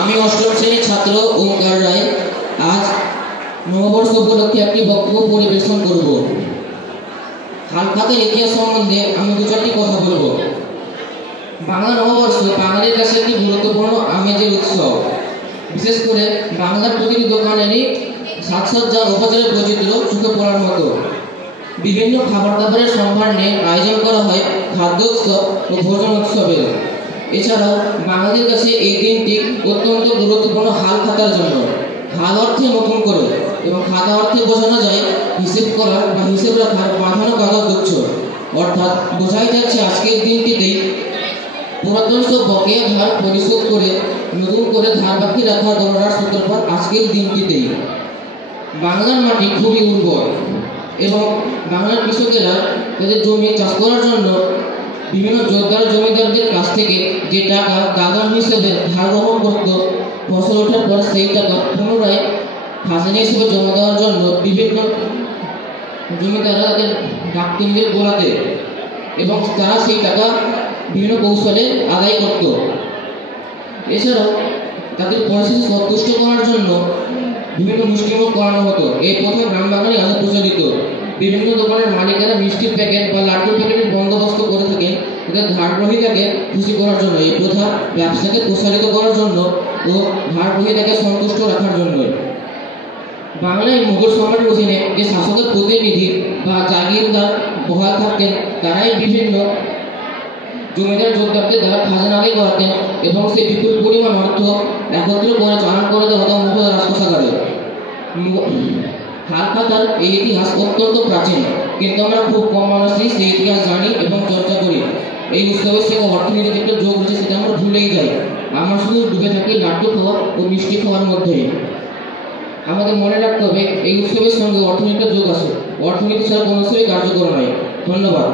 আমি অষ্টম শ্রেণীর ছাত্র ওঙ্কার রায়। আজ নববর্ষ উপলক্ষে একটি বক্তব্য পরিবেশন করব। হালখাতার ইতিহাস সম্বন্ধে আমি দু চারটি কথা বলব। বাংলা নববর্ষ বাঙালির কাছে একটি গুরুত্বপূর্ণ আমেজের উৎসব। বিশেষ করে বাংলার প্রতিটি দোকানেরই সাজসজ্জা উপচারের বৈচিত্র্য চোখে পড়ার মতো। বিভিন্ন খাবার দাবারের সম্ভার নিয়ে আয়োজন করা হয় খাদ্য উৎসব ও ভোজন উৎসবের। এছাড়াও বাঙালির কাছে এই দিনটি অত্যন্ত গুরুত্বপূর্ণ হাল খাতার জন্য। হাল অর্থে নতুন করে এবং খাতা অর্থে বোঝানো যায় হিসেব করার বা হিসেব রাখার বাঁধানো কাগজ গুচ্ছ। অর্থাৎ বোঝাই যাচ্ছে আজকের দিনটিতেই পুরাতন সব বকেয়া ধার পরিশোধ করে নতুন করে ধার বাকি রাখার গণনার সূত্রপাত আজকের দিনটিতেই। বাংলার মাটি খুবই উর্বর এবং বাংলার কৃষকেরা তাদের জমি চাষ করার জন্য বিভিন্ন জোরদার জমিদারদের কাছ থেকে যে টাকা দাগান হিসেবে ধার গ্রহণ করত, ফসল ওঠার পর সেই টাকা পুনরায় খাজনা হিসেবে জমা দেওয়ার জন্য বিভিন্ন জমিদাররা তাদের ডাককেন্দ্রে গোলাতে এবং তারা সেই টাকা বিভিন্ন কৌশলে আদায় করত। এছাড়াও তাদের পরিস্থিতি সন্তুষ্ট করার জন্য বিভিন্ন মিষ্টিমুখ করানো হতো। এই প্রথা গ্রাম বাংলায় আরো প্রচলিত। বিভিন্ন দোকানের মালিকেরা মিষ্টির প্যাকেট বা লাড্ডু প্যাকেটের বন্দোবস্ত করে থাকেন তাদের ধারগ্রহীতাকে খুশি করার জন্য। এই প্রথা ব্যবসাকে প্রসারিত করার জন্য ও ধারগ্রহীতাকে সন্তুষ্ট রাখার জন্য। বাংলায় মুঘল সম্রাটের অধীনে যে শাসকের প্রতিনিধি বা জাগিরদার বহাল থাকতেন তারাই বিভিন্ন জমিদার যোদ্ধাদের দ্বারা খাজনা আদায় করাতেন এবং সেই বিপুল পরিমাণ অর্থ একত্র করে চালান করে দেওয়া হতো মুঘল রাজকোষাগারে। হালখাতার এই ইতিহাস অত্যন্ত প্রাচীন, কিন্তু আমরা খুব কম মানুষই সেই ইতিহাস জানি এবং চর্চা করি। এই উৎসবের সঙ্গে অর্থনীতির একটা যোগ রয়েছে, সেটা আমরা ভুলেই যাই। আমরা শুধু ডুবে থাকি লাড্ডু খাওয়া ও মিষ্টি খাওয়ার মধ্যেই। আমাদের মনে রাখতে হবে এই উৎসবের সঙ্গে অর্থনীতির যোগ আছে। অর্থনীতি ছাড়া কোনো উৎসবই কার্যকর নয়। ধন্যবাদ।